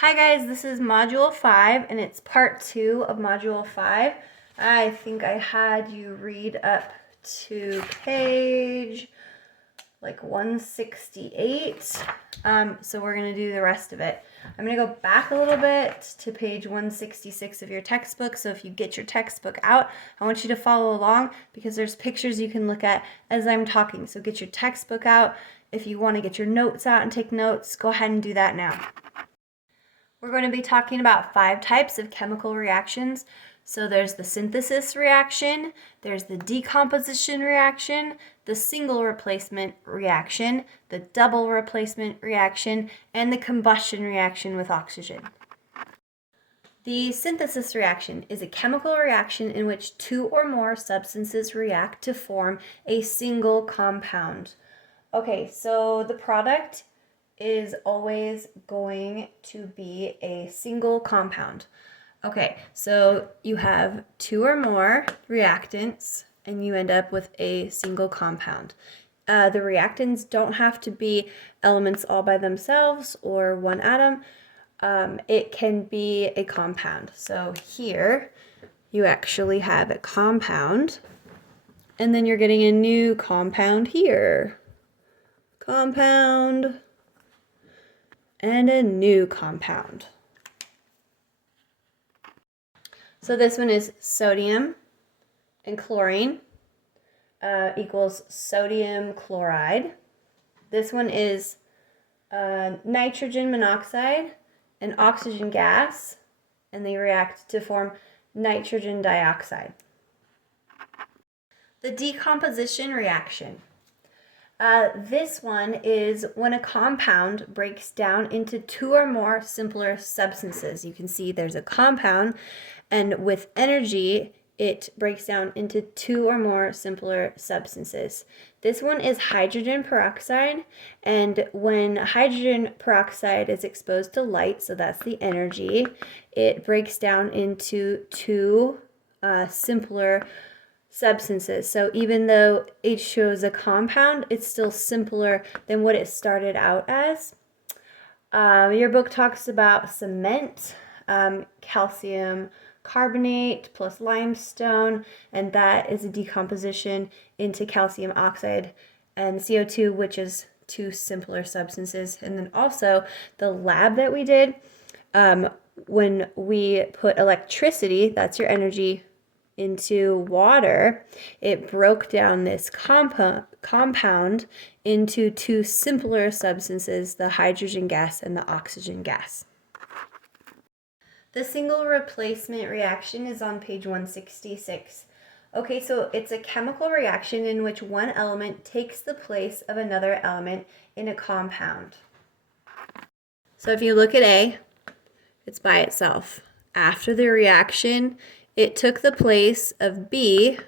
Hi guys, this is Module 5 and it's part 2 of Module 5. I think I had you read up to page 168. So we're going to do the rest of it. I'm going to go back a little bit to page 166 of your textbook. So if you get your textbook out, I want you to follow along because there's pictures you can look at as I'm talking. So get your textbook out. If you want to get your notes out and take notes, go ahead and do that now. We're going to be talking about 5 types of chemical reactions. So there's the synthesis reaction, there's the decomposition reaction, the single replacement reaction, the double replacement reaction, and the combustion reaction with oxygen. The synthesis reaction is a chemical reaction in which 2 or more substances react to form a single compound. Okay, so the product is always going to be a single compound. Okay, so you have 2 or more reactants and you end up with a single compound. The reactants don't have to be elements all by themselves or one atom. It can be a compound. So here you actually have a compound and then you're getting a new compound here. Compound and a new compound. So this one is sodium and chlorine equals sodium chloride. This one is nitrogen monoxide and oxygen gas, and they react to form nitrogen dioxide. The decomposition reaction. This one is when a compound breaks down into 2 or more simpler substances. You can see there's a compound, and with energy, it breaks down into 2 or more simpler substances. This one is hydrogen peroxide, and when hydrogen peroxide is exposed to light, so that's the energy, it breaks down into 2 simpler substances. So even though H2O is a compound, it's still simpler than what it started out as. Your book talks about cement, calcium carbonate plus limestone, and that is a decomposition into calcium oxide and CO2, which is 2 simpler substances. And then also the lab that we did, when we put electricity, that's your energy, into water, it broke down this compound into 2 simpler substances, the hydrogen gas and the oxygen gas. The single replacement reaction is on page 166. Okay, so it's a chemical reaction in which one element takes the place of another element in a compound. So if you look at A, it's by itself. After the reaction, it took the place of B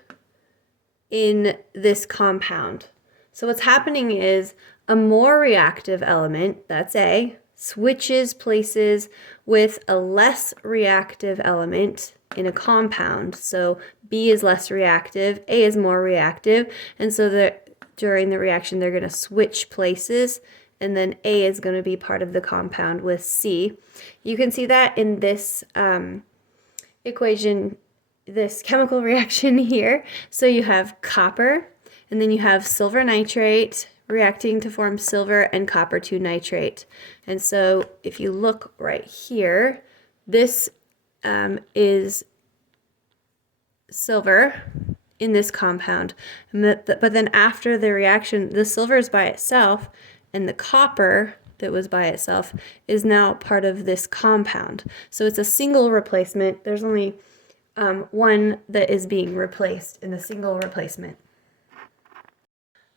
in this compound. So what's happening is a more reactive element, that's A, switches places with a less reactive element in a compound. So B is less reactive, A is more reactive, and so during the reaction they're going to switch places, and then A is going to be part of the compound with C. You can see that in this equation, this chemical reaction here. So you have copper, and then you have silver nitrate reacting to form silver and copper 2 nitrate. And so if you look right here, this is silver in this compound. But then after the reaction, the silver is by itself, and the copper that was by itself is now part of this compound. So it's a single replacement. There's only one that is being replaced in the single replacement.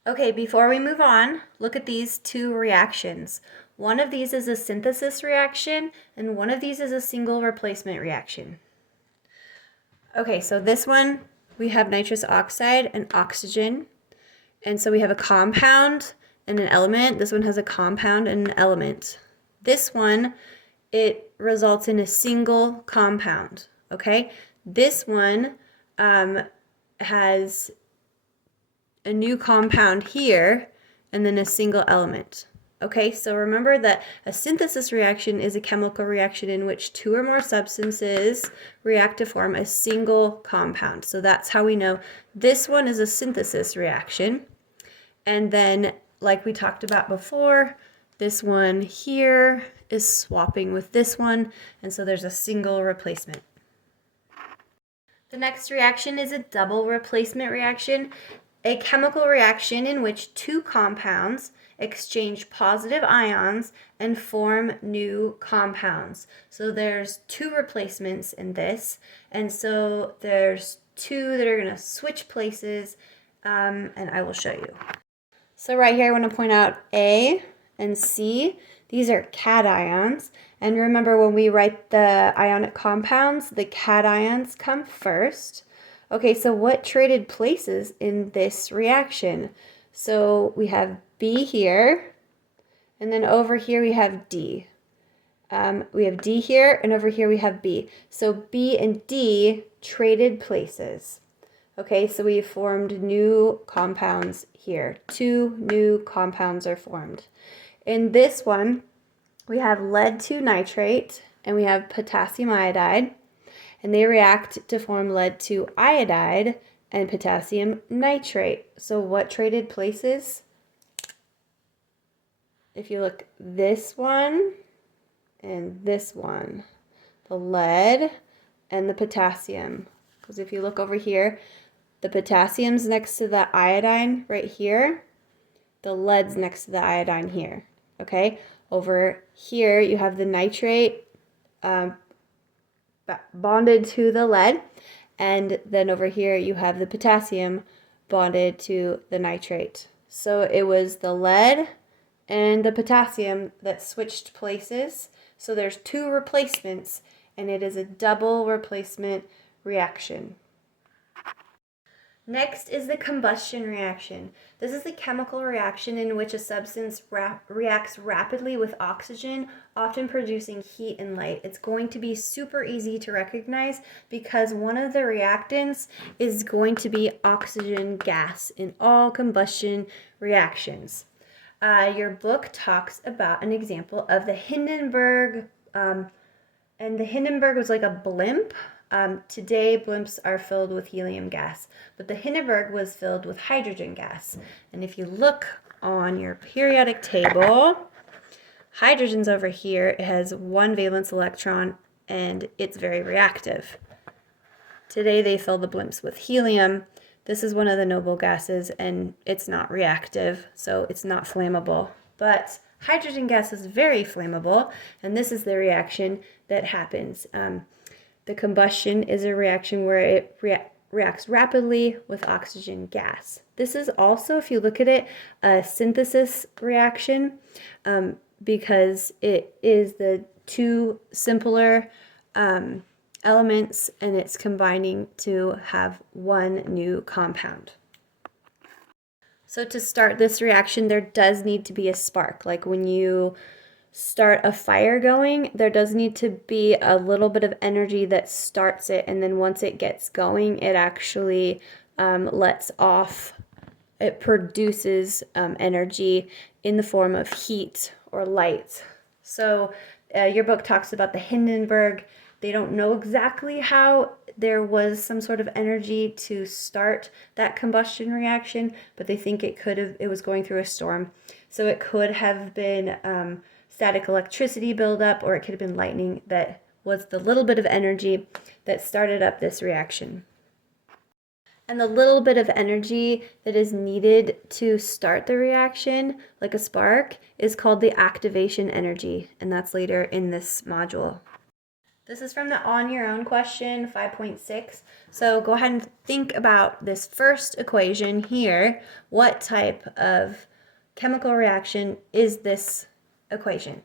Okay, before we move on, look at these 2 reactions. One of these is a synthesis reaction, and one of these is a single replacement reaction. Okay, so this one, we have nitrous oxide and oxygen. And so we have a compound and an element. This one has a compound and an element. This one, it results in a single compound, okay? This one has a new compound here and then a single element. Okay, so remember that a synthesis reaction is a chemical reaction in which two or more substances react to form a single compound. So that's how we know this one is a synthesis reaction. And then, like we talked about before, this one here is swapping with this one, and so there's a single replacement. The next reaction is a double replacement reaction, a chemical reaction in which two compounds exchange positive ions and form new compounds. So there's two replacements in this, and so there's two that are going to switch places, and I will show you. So right here I want to point out A and C. These are cations, and remember when we write the ionic compounds, the cations come first. Okay, so what traded places in this reaction? So we have B here, and then over here we have D. We have D here, and over here we have B. So B and D traded places. Okay, so we formed new compounds here. Two new compounds are formed. In this one, we have lead 2 nitrate, and we have potassium iodide, and they react to form lead 2 iodide and potassium nitrate. So what traded places? If you look, this one and this one, the lead and the potassium. Because if you look over here, the potassium's next to the iodine right here. The lead's next to the iodine here. Okay? Over here, you have the nitrate bonded to the lead. And then over here, you have the potassium bonded to the nitrate. So it was the lead and the potassium that switched places. So there's two replacements, and it is a double replacement reaction. Next is the combustion reaction. This is the chemical reaction in which a substance reacts rapidly with oxygen, often producing heat and light. It's going to be super easy to recognize because one of the reactants is going to be oxygen gas in all combustion reactions. Your book talks about an example of the Hindenburg, and the Hindenburg was like a blimp. Today, blimps are filled with helium gas, but the Hindenburg was filled with hydrogen gas. And if you look on your periodic table, hydrogen's over here. It has one valence electron, and it's very reactive. Today, they fill the blimps with helium. This is one of the noble gases, and it's not reactive, so it's not flammable. But hydrogen gas is very flammable, and this is the reaction that happens. The combustion is a reaction where it reacts rapidly with oxygen gas. This is also, if you look at it, a synthesis reaction because it is the two simpler elements, and it's combining to have one new compound. So to start this reaction, there does need to be a spark. Like when you start a fire going, there does need to be a little bit of energy that starts it, and then once it gets going, it actually lets off, it produces energy in the form of heat or light. So your book talks about the Hindenburg. They don't know exactly how there was some sort of energy to start that combustion reaction, but they think it was going through a storm. So it could have been static electricity buildup, or it could have been lightning that was the little bit of energy that started up this reaction. And the little bit of energy that is needed to start the reaction, like a spark, is called the activation energy, and that's later in this module. This is from the On Your Own question 5.6. So go ahead and think about this first equation here. What type of chemical reaction is this equation?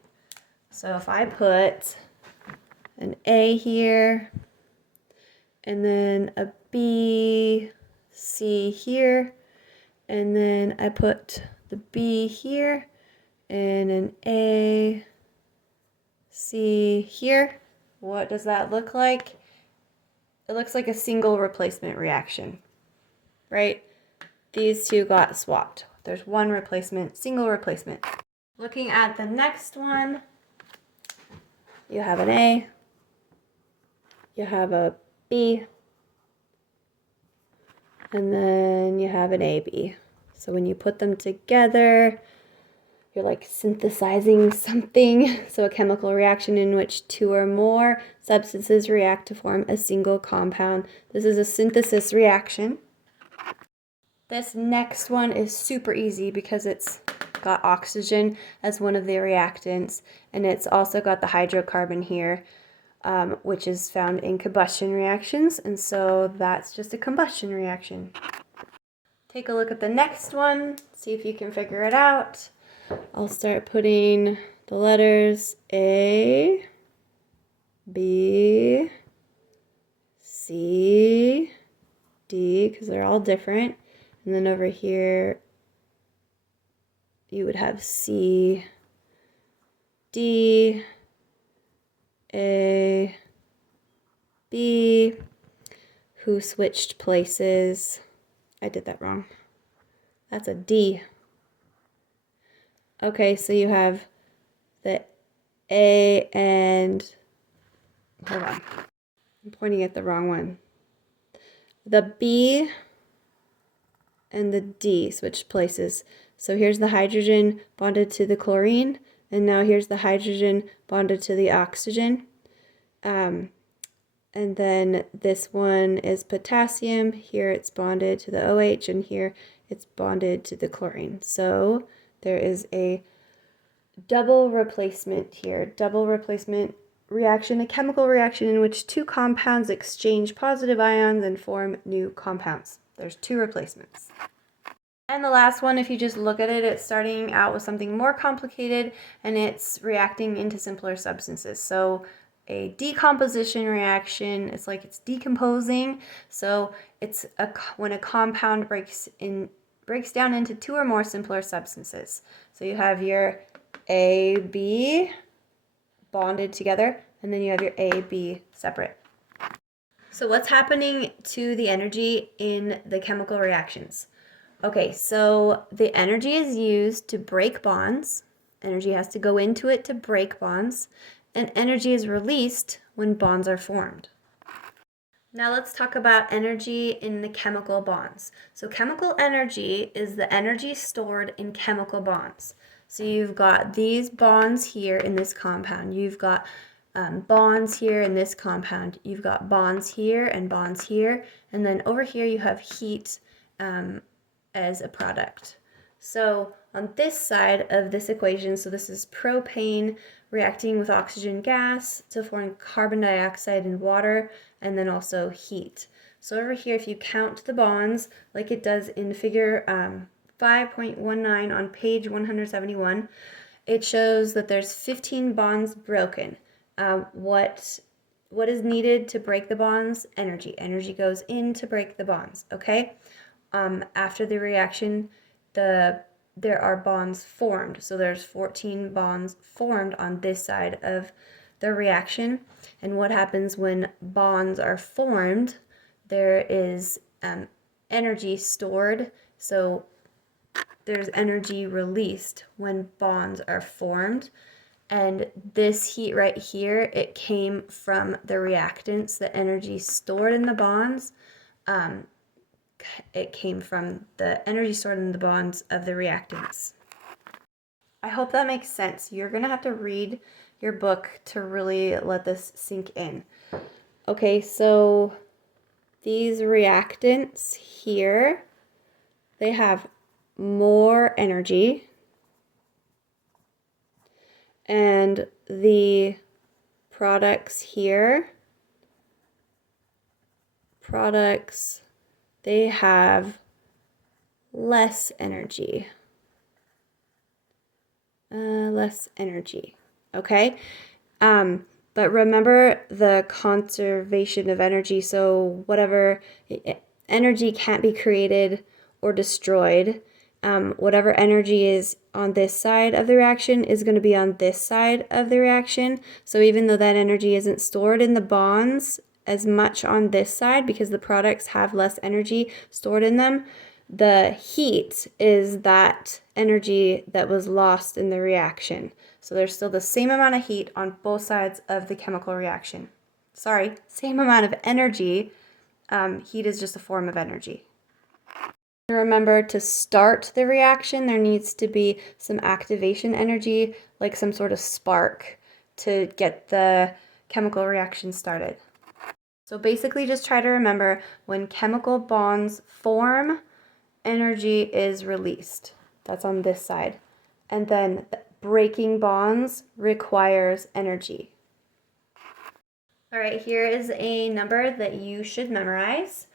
So if I put an A here, and then a B, C here, and then I put the B here, and an A, C here, what does that look like? It looks like a single replacement reaction, right? These two got swapped. There's one replacement, single replacement. Looking at the next one, you have an A, you have a B, and then you have an AB. So when you put them together, you're like synthesizing something. So a chemical reaction in which two or more substances react to form a single compound. This is a synthesis reaction. This next one is super easy because it's got oxygen as one of the reactants, and it's also got the hydrocarbon here, which is found in combustion reactions, and so that's just a combustion reaction. Take a look at the next one, see if you can figure it out. I'll start putting the letters A, B, C, D, because they're all different. And then over here, you would have C, D, A, B, who switched places. I did that wrong. That's a D. Okay, so you have the A and, hold on, I'm pointing at the wrong one. The B and the D switched places. So here's the hydrogen bonded to the chlorine, and now here's the hydrogen bonded to the oxygen. And then this one is potassium. Here it's bonded to the OH, and here it's bonded to the chlorine. So there is a double replacement here. Double replacement reaction, a chemical reaction in which two compounds exchange positive ions and form new compounds. There's two replacements. And the last one, if you just look at it, it's starting out with something more complicated, and it's reacting into simpler substances. So a decomposition reaction, it's like it's decomposing. So it's when a compound breaks down into two or more simpler substances. So you have your A, B bonded together, and then you have your A, B separate. So what's happening to the energy in the chemical reactions? Okay, so the energy is used to break bonds. Energy has to go into it to break bonds, and energy is released when bonds are formed. Now let's talk about energy in the chemical bonds. So chemical energy is the energy stored in chemical bonds. So you've got these bonds here in this compound. You've got bonds here in this compound. You've got bonds here and bonds here. And then over here you have heat as a product. So on this side of this equation, so this is propane reacting with oxygen gas to form carbon dioxide and water, and then also heat. So over here, if you count the bonds like it does in figure 5.19 on page 171, it shows that there's 15 bonds broken. What is needed to break the bonds? Energy. Energy goes in to break the bonds, okay? After the reaction, there are bonds formed. So there's 14 bonds formed on this side of the reaction. And what happens when bonds are formed? There is energy stored. So there's energy released when bonds are formed. And this heat right here, it came from the reactants, the energy stored in the bonds. It came from the energy stored in the bonds of the reactants. I hope that makes sense. You're going to have to read your book to really let this sink in. Okay, so these reactants here, they have more energy, and the products here, they have less energy. Okay? But remember the conservation of energy. So whatever energy can't be created or destroyed, whatever energy is on this side of the reaction is going to be on this side of the reaction. So even though that energy isn't stored in the bonds as much on this side because the products have less energy stored in them, the heat is that energy that was lost in the reaction. So there's still the same amount of heat on both sides of the chemical reaction. Sorry, same amount of energy. Heat is just a form of energy. Remember, to start the reaction, there needs to be some activation energy, like some sort of spark, to get the chemical reaction started. So basically just try to remember, when chemical bonds form, energy is released. That's on this side. And then breaking bonds requires energy. All right, here is a number that you should memorize.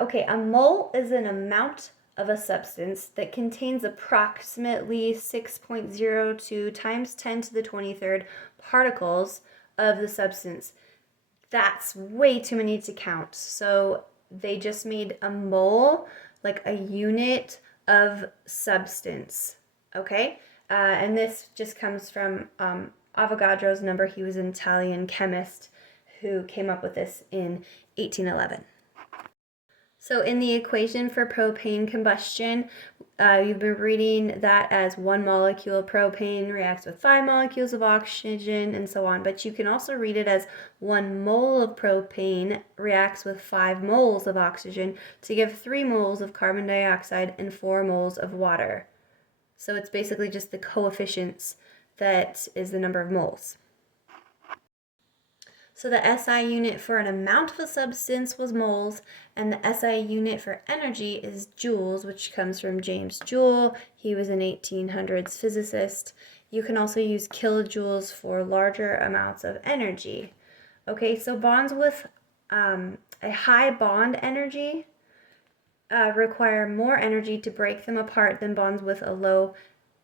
Okay, a mole is an amount of a substance that contains approximately 6.02 times 10 to the 23rd particles of the substance. That's way too many to count. So they just made a mole like a unit of substance, okay? And this just comes from Avogadro's number. He was an Italian chemist who came up with this in 1811. So in the equation for propane combustion, you've been reading that as 1 molecule of propane reacts with 5 molecules of oxygen and so on, but you can also read it as 1 mole of propane reacts with 5 moles of oxygen to give 3 moles of carbon dioxide and 4 moles of water. So it's basically just the coefficients that is the number of moles. So the SI unit for an amount of a substance was moles, and the SI unit for energy is joules, which comes from James Joule. He was an 1800s physicist. You can also use kilojoules for larger amounts of energy. Okay, so bonds with a high bond energy require more energy to break them apart than bonds with a low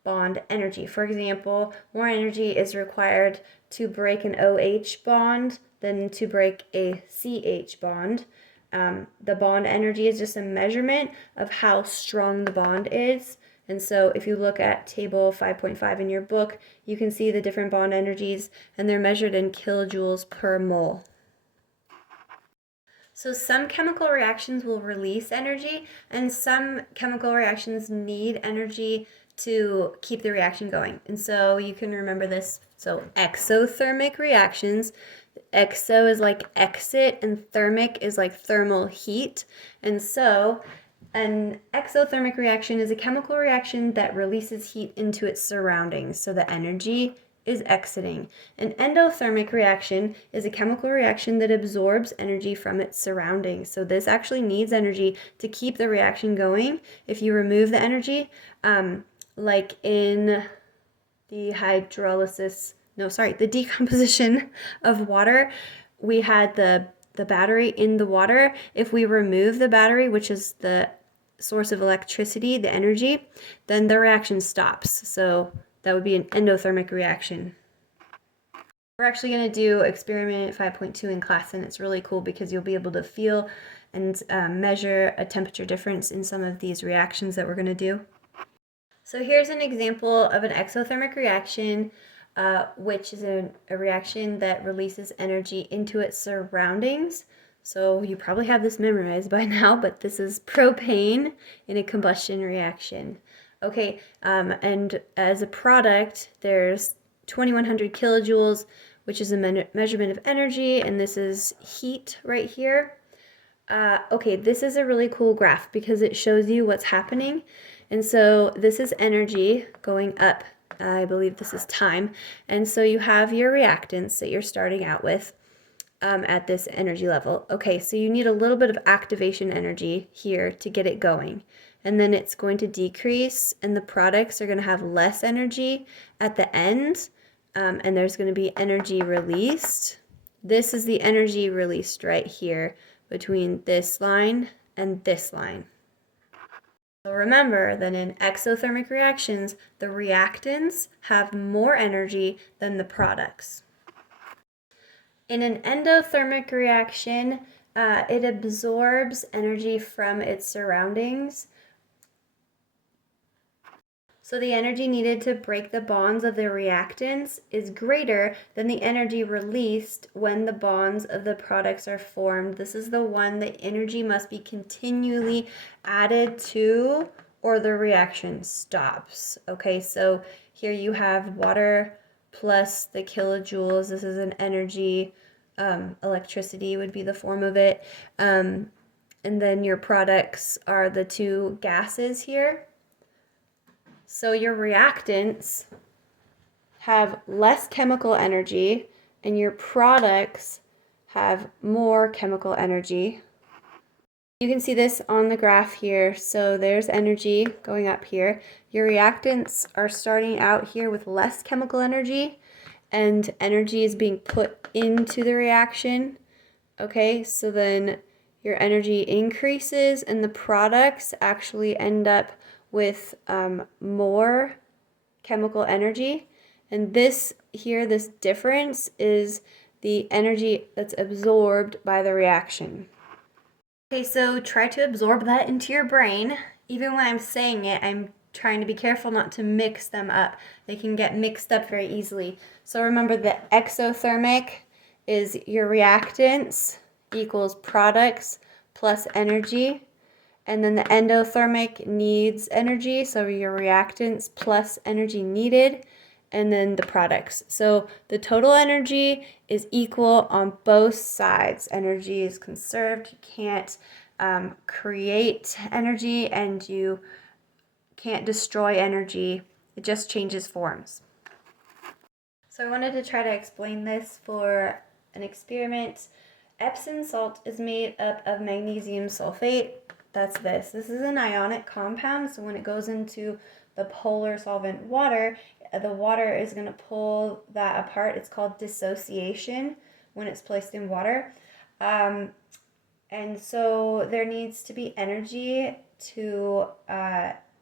bond energy. For example, more energy is required to break an OH bond than to break a CH bond. The bond energy is just a measurement of how strong the bond is. And so if you look at table 5.5 in your book, you can see the different bond energies, and they're measured in kilojoules per mole. So some chemical reactions will release energy, and some chemical reactions need energy to keep the reaction going. And so you can remember this. So exothermic reactions, exo is like exit and thermic is like thermal heat. And so an exothermic reaction is a chemical reaction that releases heat into its surroundings. So the energy is exiting. An endothermic reaction is a chemical reaction that absorbs energy from its surroundings. So this actually needs energy to keep the reaction going. If you remove the energy, like in the decomposition of water, we had the battery in the water. If we remove the battery, which is the source of electricity, the energy, then the reaction stops. So that would be an endothermic reaction. We're actually going to do experiment 5.2 in class, and it's really cool because you'll be able to feel and measure a temperature difference in some of these reactions that we're going to do. So here's an example of an exothermic reaction, which is a reaction that releases energy into its surroundings. So you probably have this memorized by now, but this is propane in a combustion reaction. Okay, and as a product, there's 2100 kilojoules, which is a measurement of energy, and this is heat right here. Okay, this is a really cool graph because it shows you what's happening. And so this is energy going up. I believe this is time. And so you have your reactants that you're starting out with at this energy level. Okay, so you need a little bit of activation energy here to get it going. And then it's going to decrease, and the products are going to have less energy at the end, and there's going to be energy released. This is the energy released right here between this line and this line. So remember that in exothermic reactions, the reactants have more energy than the products. In an endothermic reaction, it absorbs energy from its surroundings. So the energy needed to break the bonds of the reactants is greater than the energy released when the bonds of the products are formed. This is the one that energy must be continually added to or the reaction stops. Okay, so here you have water plus the kilojoules. This is an energy. Electricity would be the form of it. And then your products are the two gases here. So your reactants have less chemical energy and your products have more chemical energy. You can see this on the graph here. So there's energy going up here. Your reactants are starting out here with less chemical energy and energy is being put into the reaction. Okay, so then your energy increases and the products actually end up with more chemical energy. And this here, this difference is the energy that's absorbed by the reaction. Okay, so try to absorb that into your brain. Even when I'm saying it, I'm trying to be careful not to mix them up. They can get mixed up very easily. So remember the exothermic is your reactants equals products plus energy. And then the endothermic needs energy, so your reactants plus energy needed, and then the products. So the total energy is equal on both sides. Energy is conserved. You can't create energy and you can't destroy energy. It just changes forms. So I wanted to try to explain this for an experiment. Epsom salt is made up of magnesium sulfate. That's this. This is an ionic compound, so when it goes into the polar solvent water, the water is going to pull that apart. It's called dissociation when it's placed in water. And so there needs to be energy to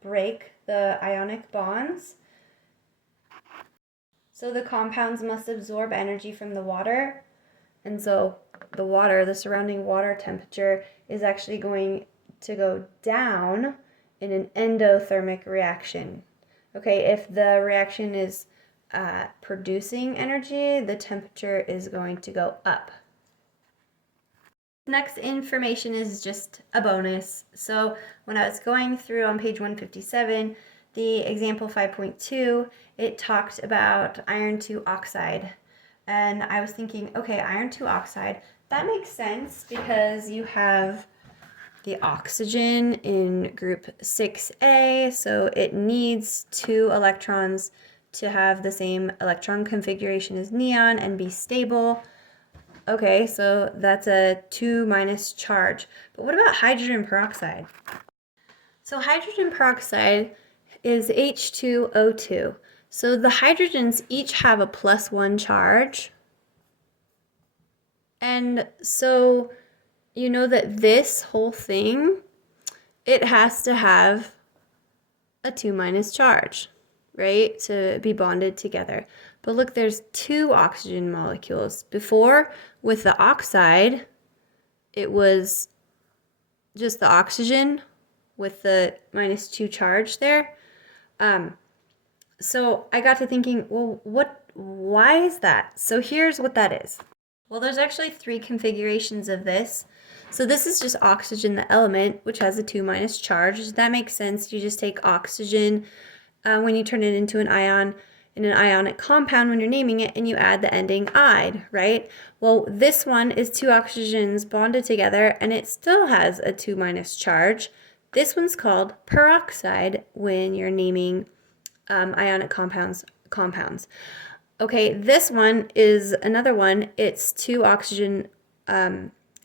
break the ionic bonds. So the compounds must absorb energy from the water. And so the water, the surrounding water temperature is actually going to go down in an endothermic reaction. Okay, if the reaction is producing energy, the temperature is going to go up. Next information is just a bonus. So when I was going through on page 157, the example 5.2, it talked about iron 2 oxide. And I was thinking, okay, iron 2 oxide, that makes sense because you have the oxygen in group 6A, so it needs 2 electrons to have the same electron configuration as neon and be stable. Okay, so that's a 2- charge. But what about hydrogen peroxide? So hydrogen peroxide is H2O2. So the hydrogens each have a +1 charge. And so you know that this whole thing, it has to have a 2- charge, right? To be bonded together. But look, there's 2 oxygen molecules. Before, with the oxide, it was just the oxygen with the -2 charge there. So I got to thinking, well, why is that? So here's what that is. Well, there's actually 3 configurations of this. So this is just oxygen, the element, which has a 2- charge. That makes sense. You just take oxygen when you turn it into an ion in an ionic compound when you're naming it, and you add the ending "ide," right? Well, this one is 2 oxygens bonded together, and it still has a 2- charge. This one's called peroxide when you're naming ionic compounds. Okay, this one is another one. It's 2 oxygen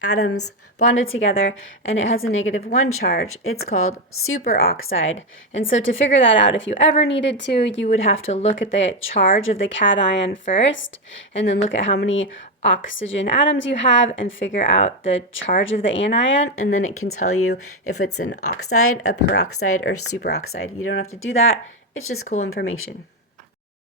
atoms bonded together, and it has a -1 charge. It's called superoxide. And so to figure that out, if you ever needed to, you would have to look at the charge of the cation first, and then look at how many oxygen atoms you have and figure out the charge of the anion, and then it can tell you if it's an oxide, a peroxide, or superoxide. You don't have to do that. It's just cool information.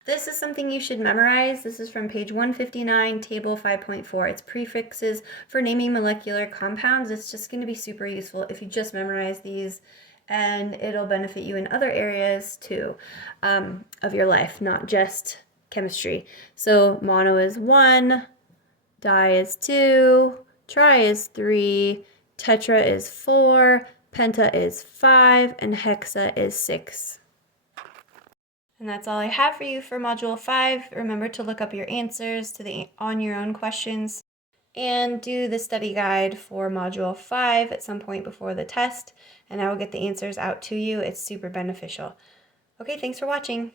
This is something you should memorize. This is from page 159, table 5.4. It's prefixes for naming molecular compounds. It's just going to be super useful if you just memorize these and it'll benefit you in other areas too of your life, not just chemistry. So mono is 1, di is 2, tri is 3, tetra is 4, penta is 5, and hexa is 6. And that's all I have for you for Module 5. Remember to look up your answers to the on your own questions and do the study guide for Module 5 at some point before the test, and I will get the answers out to you. It's super beneficial. Okay, thanks for watching.